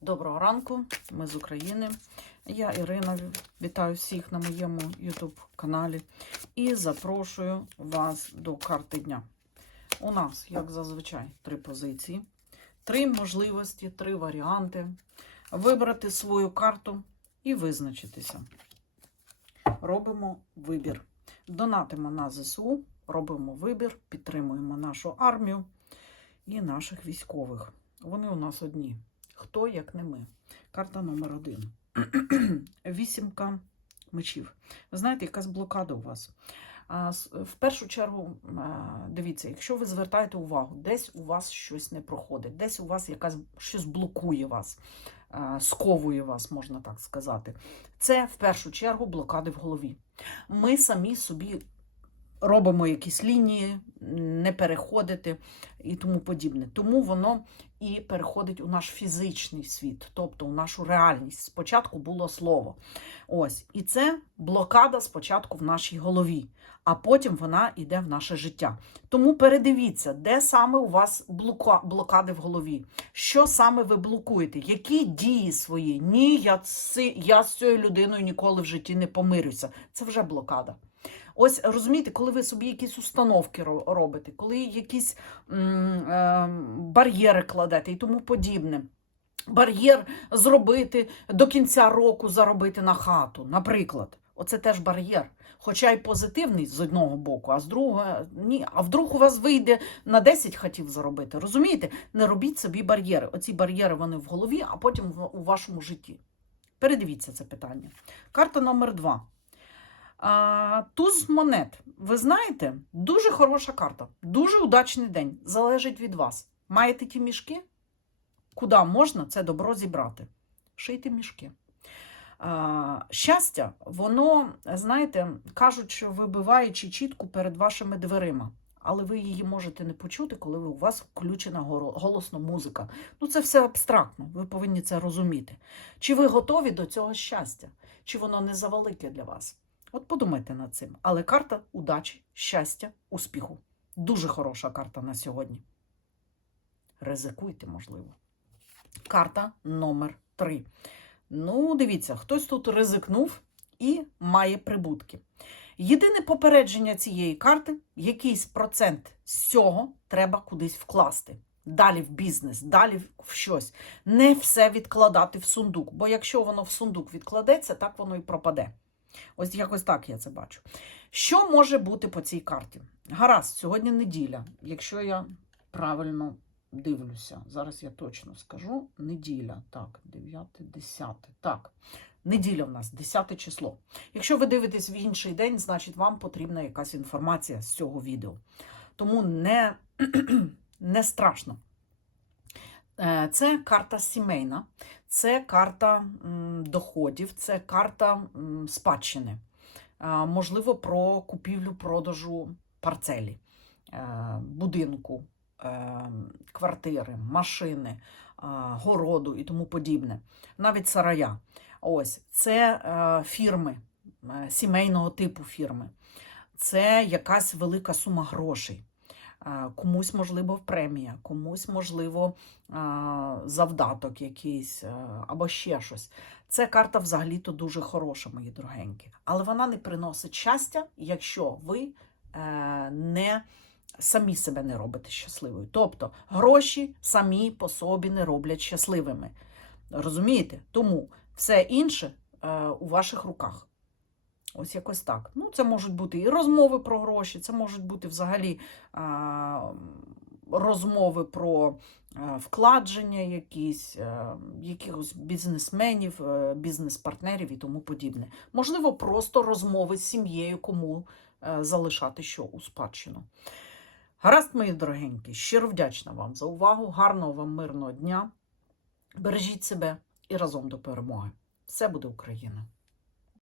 Доброго ранку, ми з України. Я Ірина. Вітаю всіх на моєму YouTube каналі і запрошую вас до карти дня. У нас, як зазвичай, три позиції, три можливості, три варіанти. Вибрати свою карту і визначитися. Робимо вибір. Донатимо на ЗСУ, робимо вибір, підтримуємо нашу армію і наших військових. Вони у нас одні. Хто, як не ми. Карта номер один. Вісімка мечів. Ви знаєте, якась блокада у вас. В першу чергу, дивіться, якщо ви звертаєте увагу, десь у вас щось не проходить, десь у вас якась щось блокує вас, сковує вас, можна так сказати. Це в першу чергу блокади в голові. Ми самі собі робимо якісь лінії, не переходити і тому подібне. Тому воно і переходить у наш фізичний світ, тобто у нашу реальність. Спочатку було слово. Ось. І це блокада спочатку в нашій голові, а потім вона йде в наше життя. Тому передивіться, де саме у вас блокади в голові, що саме ви блокуєте, які дії свої. Ні, я, ці, я з цією людиною ніколи в житті не помирюся. Це вже блокада. Ось розумієте, коли ви собі якісь установки робите, коли якісь е, бар'єри кладете і тому подібне. Бар'єр зробити до кінця року заробити на хату, наприклад. Оце теж бар'єр. Хоча й позитивний з одного боку, а з другого ні. А вдруг у вас вийде на 10 хатів заробити. Розумієте? Не робіть собі бар'єри. Оці бар'єри вони в голові, а потім у вашому житті. Передивіться це питання. Карта номер два. Туз монет. Ви знаєте, дуже хороша карта, дуже удачний день. Залежить від вас. Маєте ті мішки? Куди можна це добро зібрати? Шийте мішки. Щастя, воно, знаєте, кажуть, що вибиваючи чітку перед вашими дверима. Але ви її можете не почути, коли у вас включена голосно музика. Ну, це все абстрактно, ви повинні це розуміти. Чи ви готові до цього щастя? Чи воно не завелике для вас? От подумайте над цим. Але карта удачі, щастя, успіху. Дуже хороша карта на сьогодні. Ризикуйте, можливо. Карта номер 3. Ну, дивіться, хтось тут ризикнув і має прибутки. Єдине попередження цієї карти якийсь процент з цього треба кудись вкласти. Далі в бізнес, далі в щось. Не все відкладати в сундук, бо якщо воно в сундук відкладеться, так воно і пропаде. Ось якось так я це бачу. Що може бути по цій карті? Гаразд, сьогодні неділя. Якщо я правильно дивлюся, зараз я точно скажу. Неділя. Так, 9, 10. Так, неділя в нас, 10 число. Якщо ви дивитесь в інший день, значить вам потрібна якась інформація з цього відео. Тому не, не страшно. Е, Це карта сімейна, це карта доходів, це карта спадщини. Можливо, про купівлю-продажу парцелі, е, будинку, е, квартири, машини, городу і тому подібне. Навіть сарая. Ось це е, фірми, сімейного типу фірми. Це якась велика сума грошей. Комусь, можливо, премія, комусь, можливо, завдаток якийсь е, або ще щось. Це карта взагалі-то дуже хороша, мої дорогенькі. Але вона не приносить щастя, якщо ви е, не самі себе не робите щасливою. Тобто гроші самі по собі не роблять щасливими. Розумієте? Тому все інше е, у ваших руках. Ось якось так. Ну, це можуть бути і розмови про гроші, це можуть бути взагалі а, розмови про е, вкладження якісь, е, якихось бізнесменів, е, бізнес-партнерів і тому подібне. Можливо, просто розмови з сім'єю, кому залишати що у спадщину. Гаразд, мої дорогенькі, щиро вдячна вам за увагу. Гарного вам мирного дня. Бережіть себе і разом до перемоги. Все буде Україна!